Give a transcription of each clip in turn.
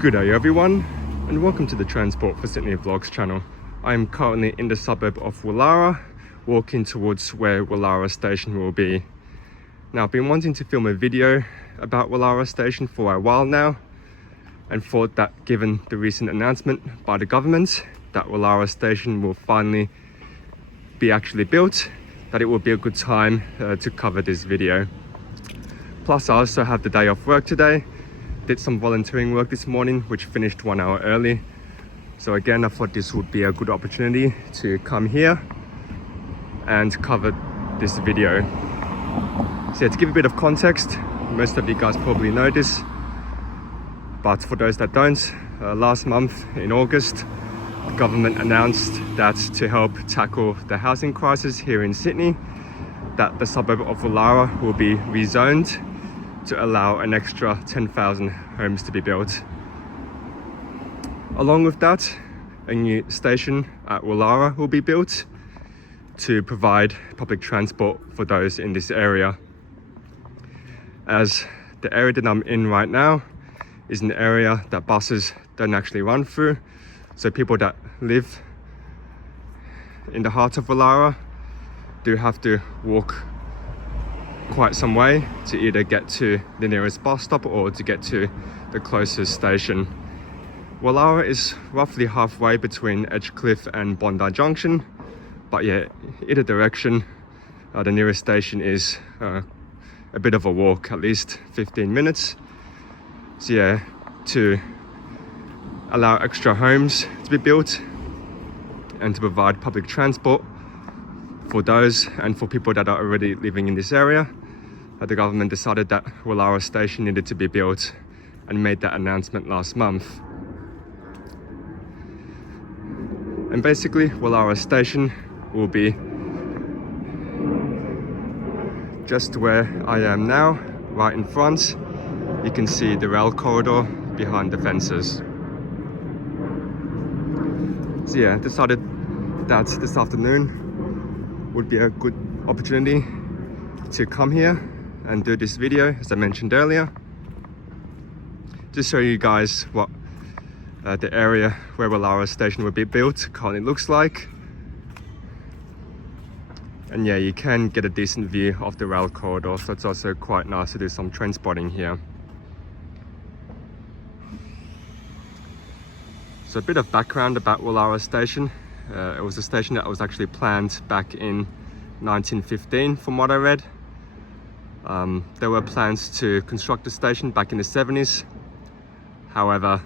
Good day everyone, and welcome to the Transport for Sydney Vlogs channel. I am currently in the suburb of Woollahra, walking towards where Woollahra Station will be. Now, I've been wanting to film a video about Woollahra Station for a while now, and thought that given the recent announcement by the government that Woollahra Station will finally be actually built, that it will be a good time to cover this video. Plus, I also have the day off work today. Did some volunteering work this morning, which finished 1 hour early. So again, I thought this would be a good opportunity to come here and cover this video. So yeah, to give a bit of context, most of you guys probably know this, but for those that don't, last month in August, the government announced that to help tackle the housing crisis here in Sydney, that the suburb of Woollahra will be rezoned to allow an extra 10,000 homes to be built. Along with that, a new station at Woollahra will be built to provide public transport for those in this area. As the area that I'm in right now is an area that buses don't actually run through, so people that live in the heart of Woollahra do have to walk quite some way to either get to the nearest bus stop or to get to the closest station. Woollahra is roughly halfway between Edgecliff and Bondi Junction, but yeah, either direction, the nearest station is a bit of a walk, at least 15 minutes. So yeah, to allow extra homes to be built and to provide public transport for those and for people that are already living in this area, the government decided that Woollahra Station needed to be built and made that announcement last month. And basically, Woollahra Station will be just where I am now, right in front. You can see the rail corridor behind the fences. So yeah, decided that this afternoon would be a good opportunity to come here and do this video, as I mentioned earlier, to show you guys what the area where Woollahra Station will be built currently looks like. And yeah, you can get a decent view of the rail corridor, so it's also quite nice to do some train spotting here. So a bit of background about Woollahra Station. It was a station that was actually planned back in 1915, from what I read. There were plans to construct the station back in the 70s. However,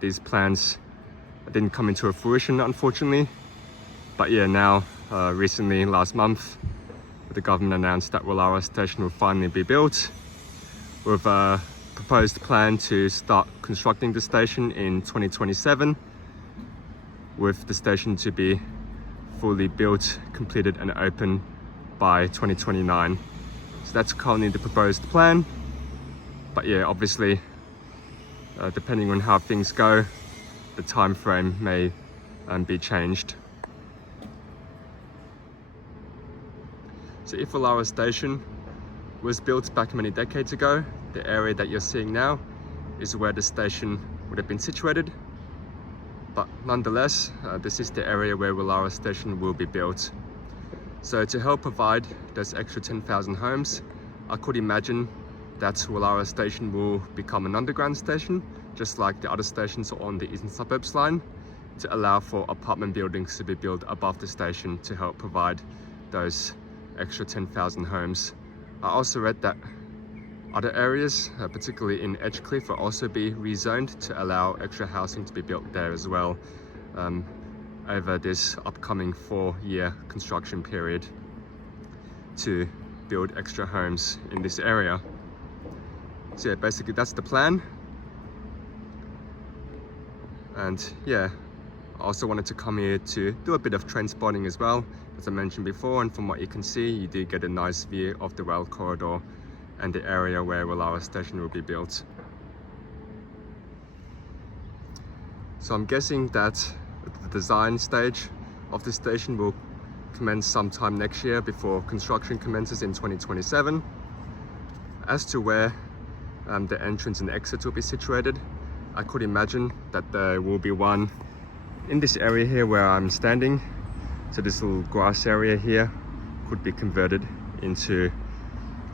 these plans didn't come into fruition, unfortunately. But yeah, now, recently, last month, the government announced that Woollahra Station will finally be built, with a proposed plan to start constructing the station in 2027, with the station to be fully built, completed and open by 2029. So that's currently the proposed plan. But yeah, obviously, depending on how things go, the time frame may be changed. So if Woollahra Station was built back many decades ago, the area that you're seeing now is where the station would have been situated. But nonetheless, this is the area where Woollahra Station will be built. So to help provide those extra 10,000 homes, I could imagine that Woollahra Station will become an underground station, just like the other stations on the Eastern Suburbs line, to allow for apartment buildings to be built above the station to help provide those extra 10,000 homes. I also read that other areas, particularly in Edgecliff, will also be rezoned to allow extra housing to be built there as well, over this upcoming 4-year construction period, to build extra homes in this area. So yeah, basically that's the plan. And yeah, I also wanted to come here to do a bit of train spotting as well, as I mentioned before, and from what you can see, you do get a nice view of the rail corridor and the area where Woollahra Station will be built. So I'm guessing that the design stage of the station will commence sometime next year before construction commences in 2027. As to where the entrance and exit will be situated, I could imagine that there will be one in this area here where I'm standing. So this little grass area here could be converted into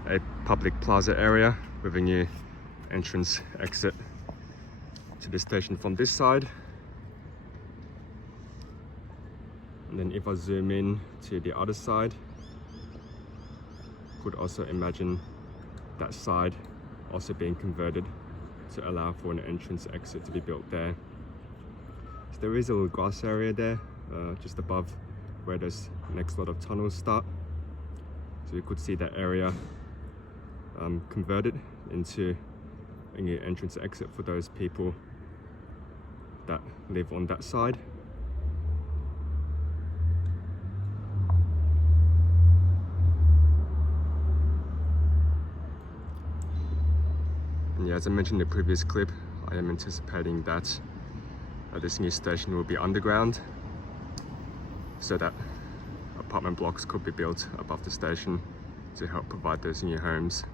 a public plaza area with a new entrance exit to the station from this side. And then if I zoom in to the other side, could also imagine that side also being converted to allow for an entrance exit to be built there. So there is a little grass area there, just above where those next lot of tunnels start. So you could see that area converted into a new entrance exit for those people that live on that side. And yeah, as I mentioned in the previous clip, I am anticipating that this new station will be underground, so that apartment blocks could be built above the station to help provide those new homes.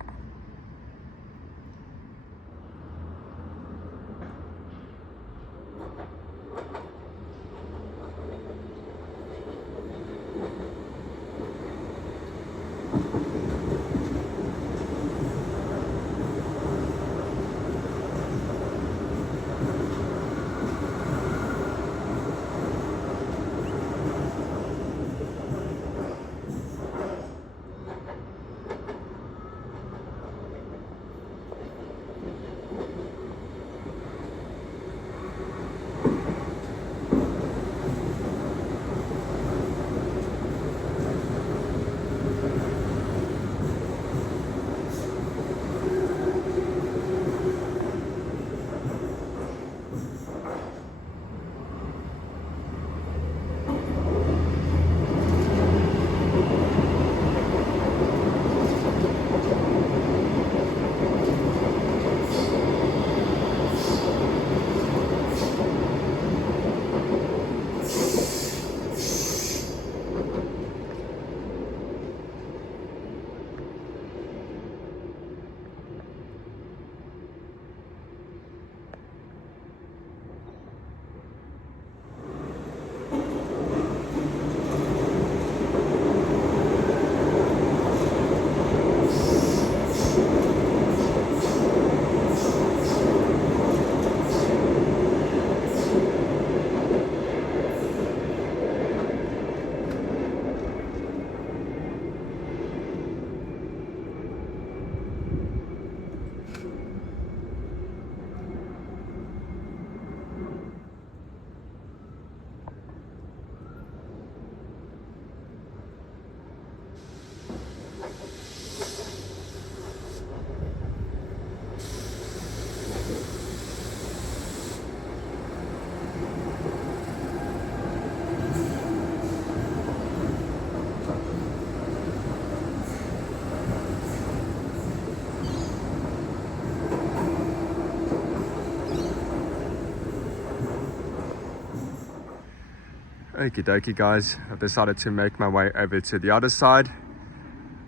Okie dokie guys, I've decided to make my way over to the other side.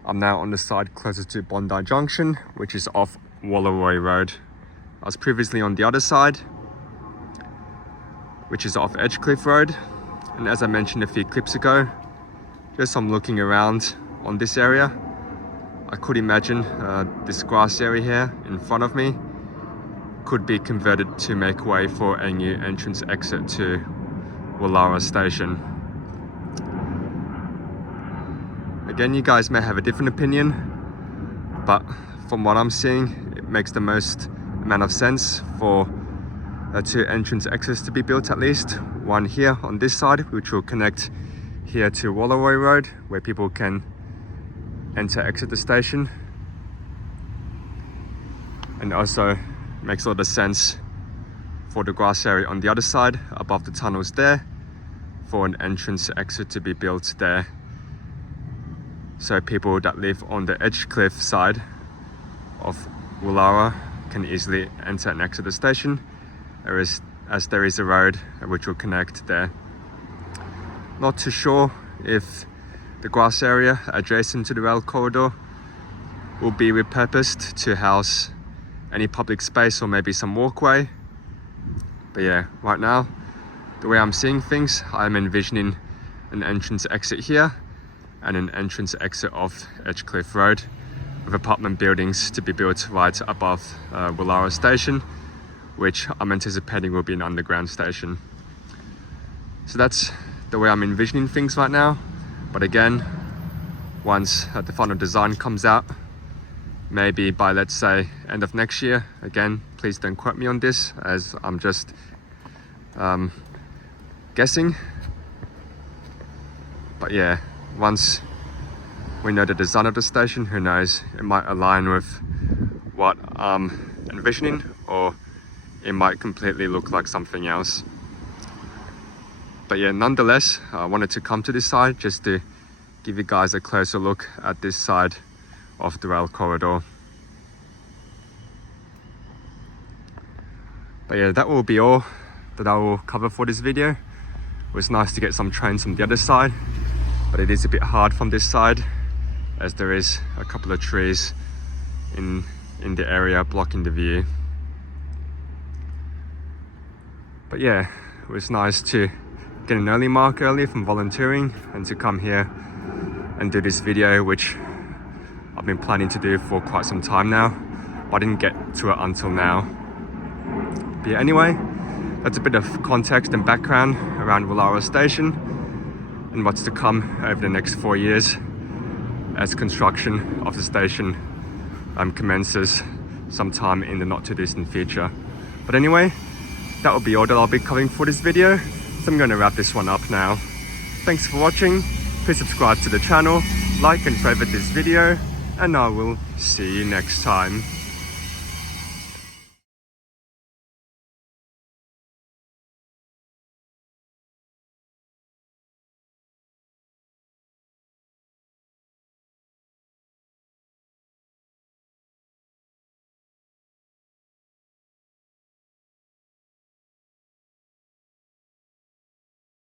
I'm now on the side closer to Bondi Junction, which is off Woollahra Road. I was previously on the other side, which is off Edgecliff Road. And as I mentioned a few clips ago, just I'm looking around on this area, I could imagine this grass area here in front of me could be converted to make way for a new entrance exit to Woollahra Station. Again, you guys may have a different opinion, but from what I'm seeing, it makes the most amount of sense for two entrance exits to be built, at least. One here on this side, which will connect here to Woollahra Road, where people can enter, exit the station. And also makes a lot of sense for the grass area on the other side, above the tunnels there, for an entrance exit to be built there. So people that live on the Edgecliff side of Woollahra can easily enter and exit the station, as there is a road which will connect there. Not too sure if the grass area adjacent to the rail corridor will be repurposed to house any public space or maybe some walkway. But yeah, right now, the way I'm seeing things, I'm envisioning an entrance exit here and an entrance exit off Edgecliff Road, with apartment buildings to be built right above Woollahra Station, which I'm anticipating will be an underground station. So that's the way I'm envisioning things right now. But again, once the final design comes out, maybe by, let's say, end of next year, again, please don't quote me on this, as I'm just guessing. But yeah, once we know the design of the station, who knows, it might align with what I'm envisioning, or it might completely look like something else. But yeah, nonetheless, I wanted to come to this side just to give you guys a closer look at this side of the rail corridor. But yeah, that will be all that I will cover for this video. It was nice to get some trains from the other side, but it is a bit hard from this side, as there is a couple of trees in the area blocking the view. But yeah, it was nice to get an early mark earlier from volunteering and to come here and do this video, which I've been planning to do for quite some time now, but I didn't get to it until now. But yeah, anyway, that's a bit of context and background around Woollahra Station and what's to come over the next 4 years as construction of the station commences sometime in the not too distant future. But anyway, that will be all that I'll be covering for this video, so I'm going to wrap this one up now. Thanks for watching. Please subscribe to the channel, like and favorite this video, and I will see you next time.